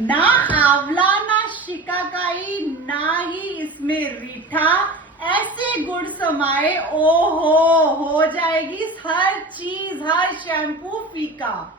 ना आंवला ना शिकाकाई ना ही इसमें रीठा, ऐसे गुण समाये ओहो हो जाएगी हर चीज हर शैम्पू फीका।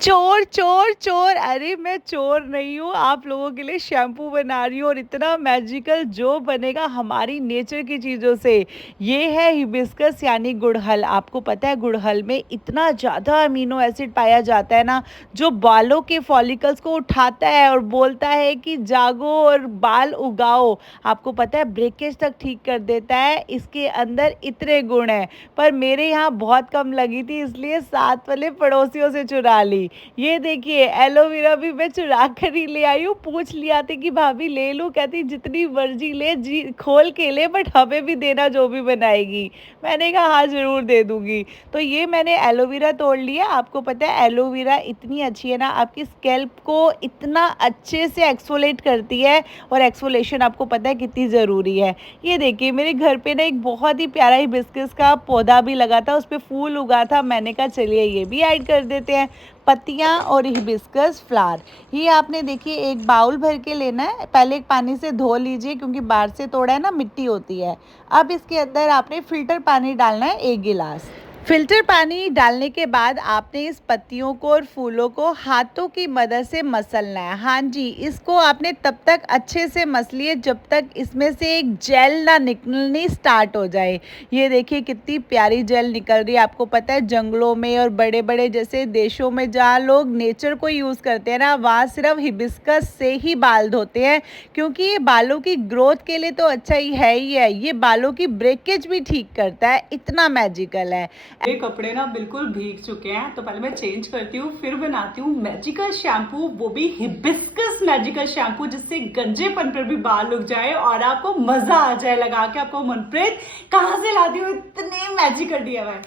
चोर चोर चोर, अरे मैं चोर नहीं हूँ, आप लोगों के लिए शैम्पू बना रही हूँ और इतना मैजिकल जो बनेगा हमारी नेचर की चीज़ों से। ये है हिबिस्कस यानी गुड़हल। आपको पता है गुड़हल में इतना ज़्यादा अमीनो एसिड पाया जाता है ना, जो बालों के फॉलिकल्स को उठाता है और बोलता है कि जागो और बाल उगाओ। आपको पता है ब्रेकेज तक ठीक कर देता है, इसके अंदर इतने गुण हैं। पर मेरे यहाँ बहुत कम लगी थी, इसलिए साथ वाले पड़ोसियों से चुरा ली। ये देखिए एलोवेरा भी मैं चुरा कर ही ले आई हूँ। पूछ लिया था कि भाभी ले लूँ, कहती जितनी मर्जी ले, जी खोल के ले, बट हमें भी देना जो भी बनाएगी। मैंने कहा हाँ ज़रूर दे दूँगी। तो ये मैंने एलोवेरा तोड़ लिया। आपको पता है एलोवेरा इतनी अच्छी है ना, आपकी स्कैल्प को इतना अच्छे से एक्सफोलेट करती है, और एक्सफोलेशन आपको पता है कितनी ज़रूरी है। ये देखिए मेरे घर पे ना एक बहुत ही प्यारा हिबिस्कस का पौधा भी लगा था, उस पर फूल उगा था। मैंने कहा चलिए ये भी ऐड कर देते हैं, पत्तियाँ और हिबिस्कस फ्लावर। ये आपने देखिए एक बाउल भर के लेना है, पहले एक पानी से धो लीजिए क्योंकि बाहर से तोड़ा है ना मिट्टी होती है। अब इसके अंदर आपने फ़िल्टर पानी डालना है 1 गिलास। फ़िल्टर पानी डालने के बाद आपने इस पत्तियों को और फूलों को हाथों की मदद से मसलना है। हाँ जी, इसको आपने तब तक अच्छे से मसलिए जब तक इसमें से एक जेल ना निकलनी स्टार्ट हो जाए। ये देखिए कितनी प्यारी जेल निकल रही है। आपको पता है जंगलों में और बड़े बड़े जैसे देशों में जहाँ लोग नेचर को यूज़ करते हैं ना, वहाँ सिर्फ हिबिस्कस से ही बाल धोते हैं, क्योंकि ये बालों की ग्रोथ के लिए तो अच्छा ही है, ये बालों की ब्रेकेज भी ठीक करता है, इतना मैजिकल है। ये कपड़े ना बिल्कुल भीग चुके हैं, तो पहले मैं चेंज करती हूँ, फिर बनाती हूँ मैजिकल शैम्पू, वो भी हिबिस्कस मैजिकल शैम्पू, जिससे गंजेपन पर भी बाल उग जाए और आपको मजा आ जाए लगा के। आपको मनप्रीत कहाँ से लाती हूँ इतने मैजिकल DIY।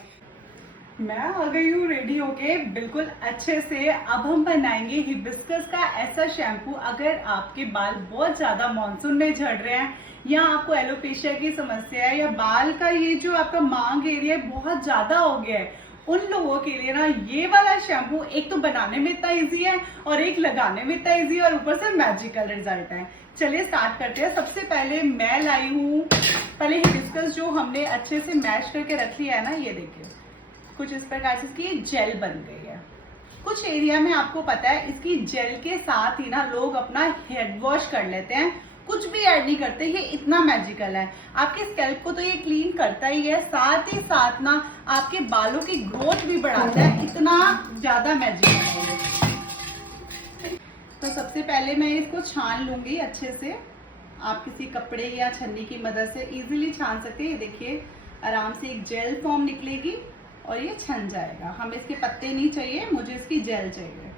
मैं आ गई हूँ रेडी होके बिल्कुल अच्छे से। अब हम बनाएंगे हिबिस्कस का ऐसा शैम्पू, अगर आपके बाल बहुत ज्यादा मानसून में झड़ रहे हैं, या आपको एलोपेशिया की समस्या है, या बाल का ये जो आपका मांग एरिया है बहुत ज्यादा हो गया है, उन लोगों के लिए ना ये वाला शैम्पू एक तो बनाने में इतना इजी है और एक लगाने में इतना इजी है, और ऊपर से मैजिकल रिजल्ट है। चलिए स्टार्ट करते हैं। सबसे पहले मैं लाई हूँ पहले हिबिस्कस जो हमने अच्छे से मैश करके रख लिया है ना, ये देखिए कुछ इस प्रकार से इसकी जेल बन गई है। कुछ एरिया में आपको पता है इसकी जेल के साथ ही ना लोग अपना हेड वॉश कर लेते हैं, कुछ भी ऐड नहीं करते। ये इतना मैजिकल है, आपके स्कैल्प को तो ये क्लीन करता ही है, साथ ही साथ ना आपके बालों की ग्रोथ भी बढ़ाता है, इतना ज्यादा मैजिकल है। तो सबसे पहले मैं इसको छान लूंगी अच्छे से। आप किसी कपड़े या छन्नी की मदद से इजीली छान सकते हैं। ये देखिए आराम से एक जेल फॉर्म निकलेगी और ये छन जाएगा। हमें इसके पत्ते नहीं चाहिए, मुझे इसकी जेल चाहिए।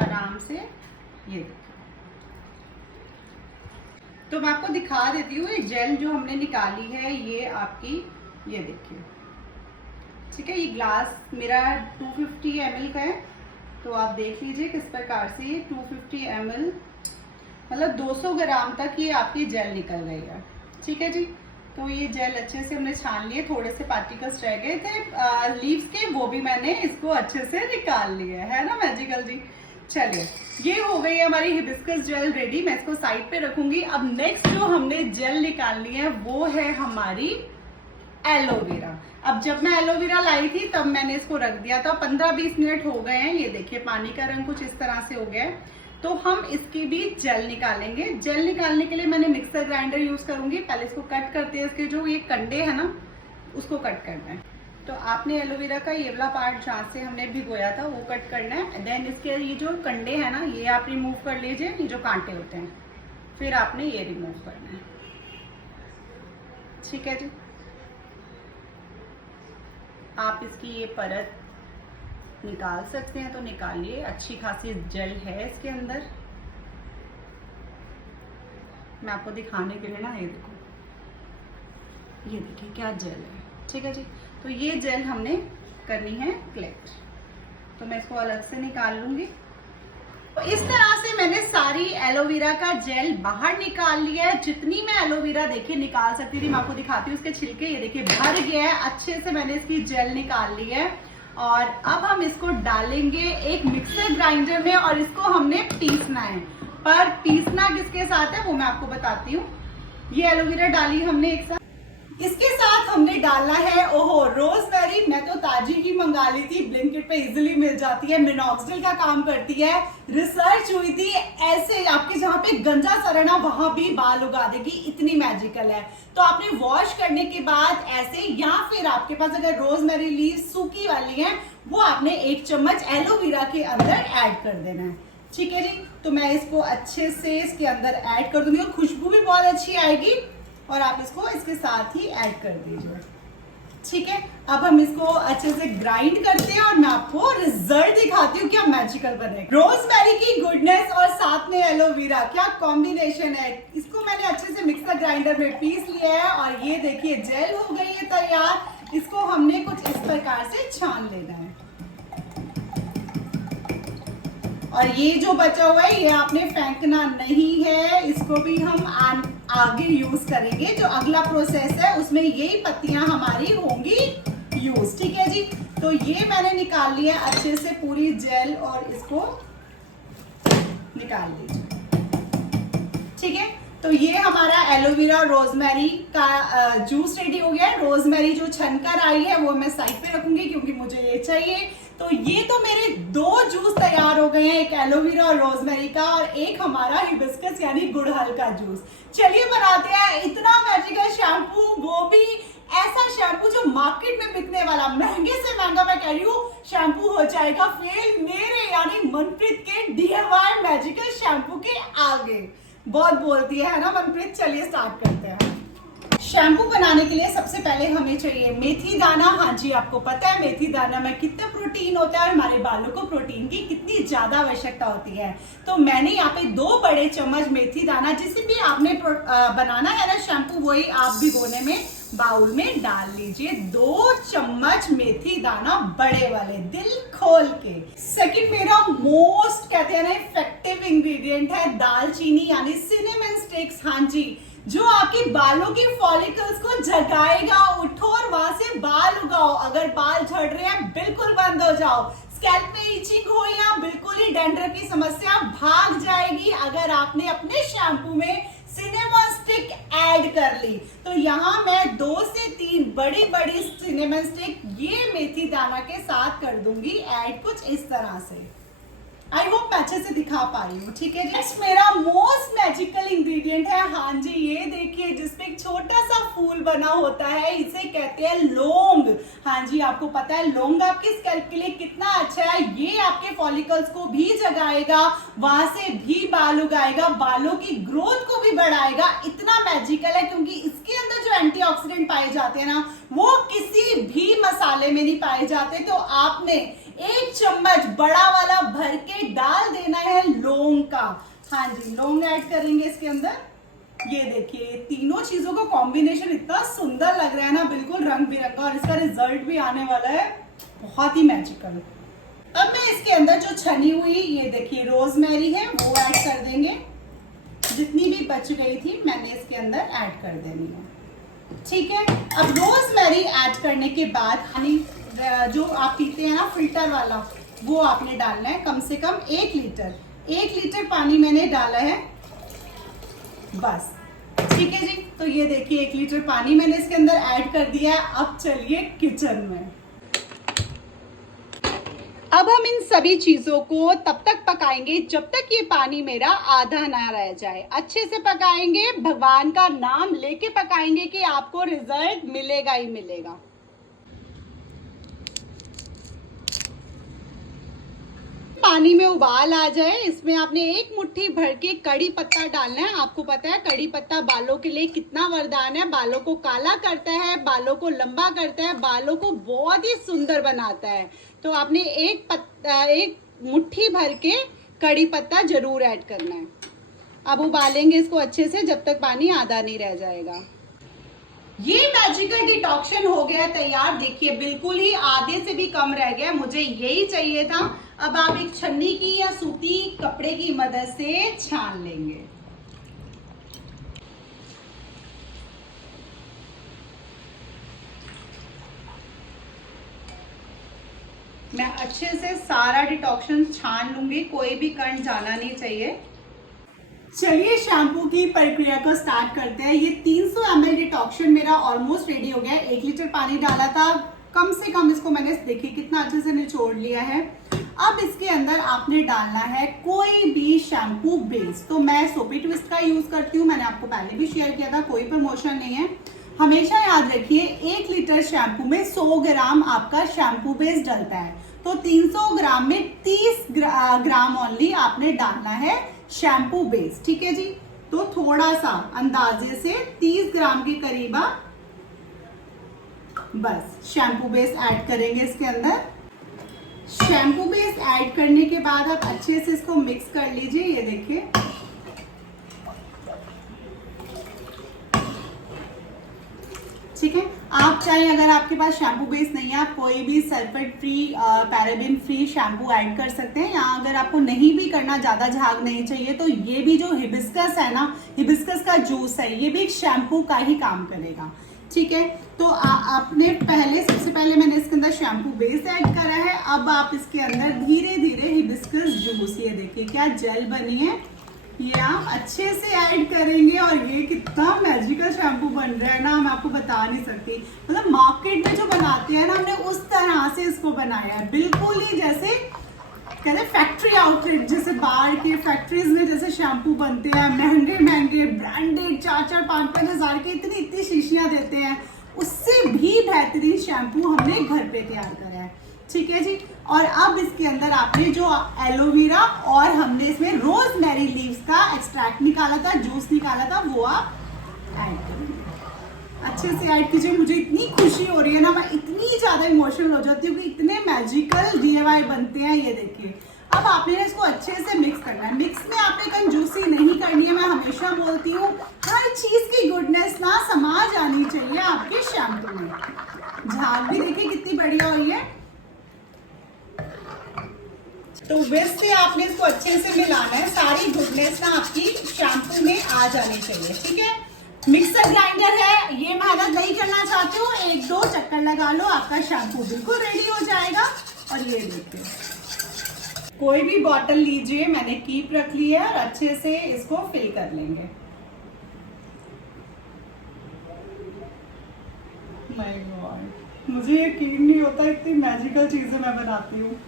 आराम से ये तो मैं आपको दिखा देती हूँ। ये जेल जो हमने निकाली है ये आपकी, ये देखिए ठीक है। ये ग्लास मेरा 250 ml का है, तो आप देख लीजिए किस प्रकार से ये 250 ml मतलब 200 ग्राम तक ये आपकी जेल निकल गई है। ठीक है जी, तो ये जेल अच्छे से हमने छान लिए। थोड़े से पार्टिकल्स रह गए थे लीव्स के, वो भी मैंने इसको अच्छे से निकाल लिए है ना मैजिकल जी। चलिए ये हो गई है हमारी हिबिस्कस जेल रेडी, मैं इसको साइड पे रखूंगी। अब नेक्स्ट जो हमने जेल निकालनी है वो है हमारी एलोवेरा। अब जब मैं एलोवेरा लाई थी तब मैंने इसको रख दिया था, 15-20 मिनट हो गए हैं। ये देखिए पानी का रंग कुछ इस तरह से हो गया है, तो हम इसकी भी जेल निकालेंगे। जेल निकालने के लिए मैंने मिक्सर ग्राइंडर यूज करूंगी। पहले इसको कट करते हैं, इसके जो ये कंडे है ना उसको कट करना है। तो आपने एलोवेरा का ये वाला पार्ट जहाँ से हमने भिगोया था वो कट करना है। देन इसके ये जो कंडे है ना ये आप रिमूव कर लीजिए, ये जो कांटे होते हैं, फिर आपने ये रिमूव करना है। ठीक है जी, आप इसकी ये परत निकाल सकते हैं तो निकालिए। अच्छी खासी जेल है इसके अंदर। मैं आपको दिखाने के लिए ना ये देखो, ये देखिए क्या जेल है। ठीक है जी, तो ये जेल हमने करनी है कलेक्ट, तो मैं इसको अलग से निकाल लूंगी। तो इस तरह से मैंने सारी एलोवेरा का जेल बाहर निकाल लिया है। जितनी मैं एलोवेरा देखिए निकाल सकती थी मैं आपको दिखाती हूँ। इसके छिलके ये देखिए भर गया है, अच्छे से मैंने इसकी जेल निकाल ली है। और अब हम इसको डालेंगे एक मिक्सर ग्राइंडर में और इसको हमने पीसना है। पर पीसना किसके साथ है वो मैं आपको बताती हूँ। ये एलोवेरा डाली हमने एक साथ, इसके साथ हमने डालना है ओहो रोजमेरी। मैं तो ताजी ही मंगा ली थी, ब्लिंकिट पे इजीली मिल जाती है, मिनॉक्सिडिल का काम करती है। रिसर्च हुई थी ऐसे आपके जहाँ पे गंजा सर है ना वहां भी बाल उगा देगी, इतनी मैजिकल है। तो आपने वॉश करने के बाद ऐसे, या फिर आपके पास अगर रोजमेरी लीव सूखी वाली है वो आपने 1 चम्मच एलोवेरा के अंदर ऐड कर देना है। ठीक है जी, तो मैं इसको अच्छे से इसके अंदर ऐड कर दूंगी और खुशबू भी बहुत अच्छी आएगी और आप इसको इसके साथ ही ऐड कर दीजिए। ठीक है, अब हम इसको अच्छे से ग्राइंड करते हैं और मैं आपको रिजल्ट दिखाती हूँ क्या मैजिकल बनेगा। रोजमेरी की गुडनेस और साथ में एलोवेरा, क्या कॉम्बिनेशन है। इसको मैंने अच्छे से मिक्सर ग्राइंडर में पीस लिया है और ये देखिए जेल हो गई है तैयार। इसको हमने कुछ इस प्रकार से छान लेना है और ये जो बचा हुआ है ये आपने फेंकना नहीं है, इसको भी हम आगे यूज करेंगे। जो अगला प्रोसेस है उसमें यही पत्तियां हमारी होंगी यूज। ठीक है जी, तो ये मैंने निकाल लिया अच्छे से पूरी जेल और इसको निकाल लीजिए। ठीक है, तो ये हमारा एलोवेरा और रोजमेरी का जूस रेडी हो गया है। रोजमेरी जो छनकर आई है वो मैं साइड पे रखूंगी क्योंकि मुझे ये चाहिए। तो ये तो मेरे 2 जूस तैयार हो गए हैं, एक एलोवेरा और रोजमेरी का और एक हमारा हिबिस्कस यानी गुड़हल का जूस। चलिए बनाते हैं इतना मैजिकल शैम्पू, वो भी ऐसा शैम्पू जो मार्केट में बिकने वाला महंगे से महंगा मैं कह रही हूँ शैम्पू हो जाएगा फेल मेरे यानी मनप्रीत के DIY मैजिकल शैम्पू के आगे। बहुत बोलती है ना मनप्रीत। चलिए स्टार्ट करते हैं। शैम्पू बनाने के लिए सबसे पहले हमें चाहिए मेथी दाना। हाँ जी, आपको पता है मेथी दाना में कितना प्रोटीन होता है और हमारे बालों को प्रोटीन की कितनी ज्यादा आवश्यकता होती है। तो मैंने यहाँ पे 2 बड़े चम्मच मेथी दाना, जिसे भी आपने बनाना है ना शैम्पू वही आप भिगोने में बाउल में डाल लीजिए। 2 चम्मच मेथी दाना बड़े वाले, दिल खोल के। सेकंड मेरा मोस्ट कहते हैं ना इफेक्टिव इंग्रेडिएंट है दालचीनी यानी सिनेमन स्टिक्स। हाँ जी, जो आपके बालों की फॉलिकल्स को जगाएगा। उठो और वहां से बाल उगाओ। अगर बाल झड़ रहे हैं बिल्कुल बंद हो जाओ। स्कैल्प में इचिंग हो या बिल्कुल ही डैंड्रफ की समस्या भाग जाएगी अगर आपने अपने शैम्पू में सिनेमन स्टिक ऐड कर ली। तो यहाँ मैं 2 से 3 बड़ी बड़ी सिनेमन स्टिक ये मेथी दाना के साथ कर दूंगी ऐड, कुछ इस तरह से। आई होप मैं अच्छे से दिखा पा रही हूँ। ठीक है, नेक्स्ट मेरा मोस्ट मैजिकल इंग्रेडिएंट है। हाँ जी, ये देखिए जिसपे एक छोटा सा फूल बना होता है, इसे कहते हैं लौंग। हाँ जी, आपको पता है लौंग आपके स्कैल्प के लिए कितना अच्छा है। ये आपके फॉलिकल्स को भी जगाएगा, वहां से भी बाल उगाएगा, बालों की ग्रोथ को भी बढ़ाएगा। इतना मैजिकल है क्योंकि इसके अंदर जो एंटीऑक्सीडेंट पाए जाते हैं ना वो किसी भी मसाले में नहीं पाए जाते। तो आपने 1 चम्मच बड़ा वाला भर के डाल देना है लौंग का। हाँ जी, लौंग ऐड करेंगे इसके अंदर। ये देखिए तीनों चीजों का कॉम्बिनेशन इतना सुंदर लग रहा है ना, बिल्कुल रंग बिरंगा, और इसका रिजल्ट भी आने वाला है बहुत ही मैजिकल। अब मैं इसके अंदर जो छनी हुई ये देखिए रोजमेरी है वो ऐड कर देंगे। जितनी भी बच गई थी मैंने इसके अंदर ऐड कर देनी है। ठीक है, अब रोजमेरी ऐड करने के बाद पानी जो आप पीते हैं ना फिल्टर वाला वो आपने डालना है, कम से कम 1 लीटर। 1 लीटर पानी मैंने डाला है बस। ठीक है जी, तो ये देखिए 1 लीटर पानी मैंने इसके अंदर ऐड कर दिया है। अब चलिए किचन में। अब हम इन सभी चीजों को तब तक पकाएंगे जब तक ये पानी मेरा आधा ना रह जाए। अच्छे से पकाएंगे, भगवान का नाम लेके पकाएंगे कि आपको रिजल्ट मिलेगा ही मिलेगा। पानी में उबाल आ जाए, इसमें आपने 1 मुट्ठी भर के कड़ी पत्ता डालना है। आपको पता है कड़ी पत्ता बालों के लिए कितना वरदान है, बालों को काला करता है, बालों को लंबा करता है, बालों को बहुत ही सुंदर बनाता है। तो आपने 1 मुट्ठी भर के कड़ी पत्ता जरूर ऐड करना है। अब उबालेंगे इसको अच्छे से जब तक पानी आधा नहीं रह जाएगा। ये मैजिकल डिटॉक्शन हो गया तैयार। देखिए बिल्कुल ही आधे से भी कम रह गया, मुझे यही चाहिए था। अब आप एक छन्नी की या सूती कपड़े की मदद से छान लेंगे। मैं अच्छे से सारा डिटॉक्शन छान लूंगी, कोई भी कण जाना नहीं चाहिए। चलिए शैम्पू की प्रक्रिया को स्टार्ट करते हैं। ये 300 ml डिटॉक्शन मेरा ऑलमोस्ट रेडी हो गया है। 1 लीटर पानी डाला था, कम से कम इसको मैंने देखिए कितना अच्छे से निचोड़ लिया है। अब इसके अंदर आपने डालना है कोई भी शैम्पू बेस। तो मैं सोपी ट्विस्ट का यूज करती हूँ, मैंने आपको पहले भी शेयर किया था, कोई प्रमोशन नहीं है। हमेशा याद रखिए 1 लीटर शैम्पू में 100 ग्राम आपका शैम्पू बेस डलता है, तो 300 ग्राम में 30 ग्राम ओनली आपने डालना है शैम्पू बेस। ठीक है जी, तो थोड़ा सा अंदाजे से 30 ग्राम के करीब आप बस शैम्पू बेस ऐड करेंगे इसके अंदर। शैम्पू बेस ऐड करने के बाद आप अच्छे से इसको मिक्स कर लीजिए। ये देखिए ठीक है। आप चाहे अगर आपके पास शैम्पू बेस नहीं है, आप कोई भी sulphate free paraben free shampoo add कर सकते हैं। या अगर आपको नहीं भी करना, ज्यादा झाग नहीं चाहिए, तो ये भी जो हिबिस्कस है ना, हिबिस्कस का जूस है, ये भी एक शैम्पू का ही काम करेगा। ठीक है, तो आपने सबसे पहले मैंने इसके अंदर शैम्पू बेस ऐड करा है। अब आप इसके अंदर धीरे धीरे हिबिस्कस जूस, ये देखिए क्या जेल बनी है, ये आप अच्छे से ऐड करेंगे। और ये कितना मैजिकल शैम्पू बन रहा है ना, मैं आपको बता नहीं सकती। मतलब मार्केट में जो बनाते हैं ना, हमने उस तरह से इसको बनाया है, बिल्कुल ही जैसे कहते हैं फैक्ट्री आउटलेट, जैसे बाहर के फैक्ट्रीज में जैसे शैम्पू बनते हैं, महंगे महंगे ब्रांडेड 4-4, 5-5 हजार की इतनी शीशियां देते हैं, उससे भी बेहतरीन शैम्पू हमने घर पे तैयार करा है। ठीक है जी। और अब इसके अंदर आपने जो एलोवेरा और हमने इसमें रोजमेरी लीव्स का एक्सट्रैक्ट निकाला था, जूस निकाला था, वो आप ऐड करेंगे। अच्छे से ऐड कीजिए। मुझे इतनी खुशी हो रही है ना, मैं इतनी ज्यादा इमोशनल हो जाती हूँ कि इतने मैजिकल DIY बनते हैं। ये देखिए, अब आपने इसको अच्छे से मिक्स करना है। मिक्स में आपने कंजूसी नहीं करनी है। मैं हमेशा बोलती हूँ हर चीज की गुडनेस ना समा जानी चाहिए आपके शैम्पू में। झाग भी देखिए कितनी बढ़िया हुई है। तो विस्क से आपने इसको अच्छे से मिलाना है, सारी गुडनेस ना आपकी शैम्पू में आ जानी चाहिए। ठीक है, मिक्सर ग्राइंडर है, ये मेहनत नहीं करना चाहते हो, 1-2 चक्कर लगा लो, आपका शैम्पू बिल्कुल रेडी हो जाएगा। और ये देखिए, कोई भी बॉटल लीजिए, मैंने कीप रख ली है, और अच्छे से इसको फिल कर लेंगे। माय गॉड, मुझे यकीन नहीं होता इतनी मैजिकल चीजें मैं बनाती हूँ।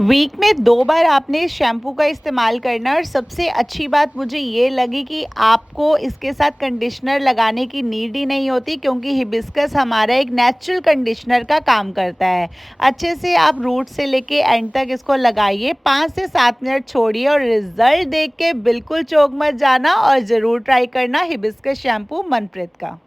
वीक में 2 बार आपने शैम्पू का इस्तेमाल करना है। और सबसे अच्छी बात मुझे ये लगी कि आपको इसके साथ कंडीशनर लगाने की नीड ही नहीं होती, क्योंकि हिबिस्कस हमारा एक नेचुरल कंडीशनर का काम करता है। अच्छे से आप रूट से लेके एंड तक इसको लगाइए, 5 से 7 मिनट छोड़िए, और रिजल्ट देख के बिल्कुल चौंक मत जाना, और ज़रूर ट्राई करना हिबिस्कस शैम्पू मनप्रीत का।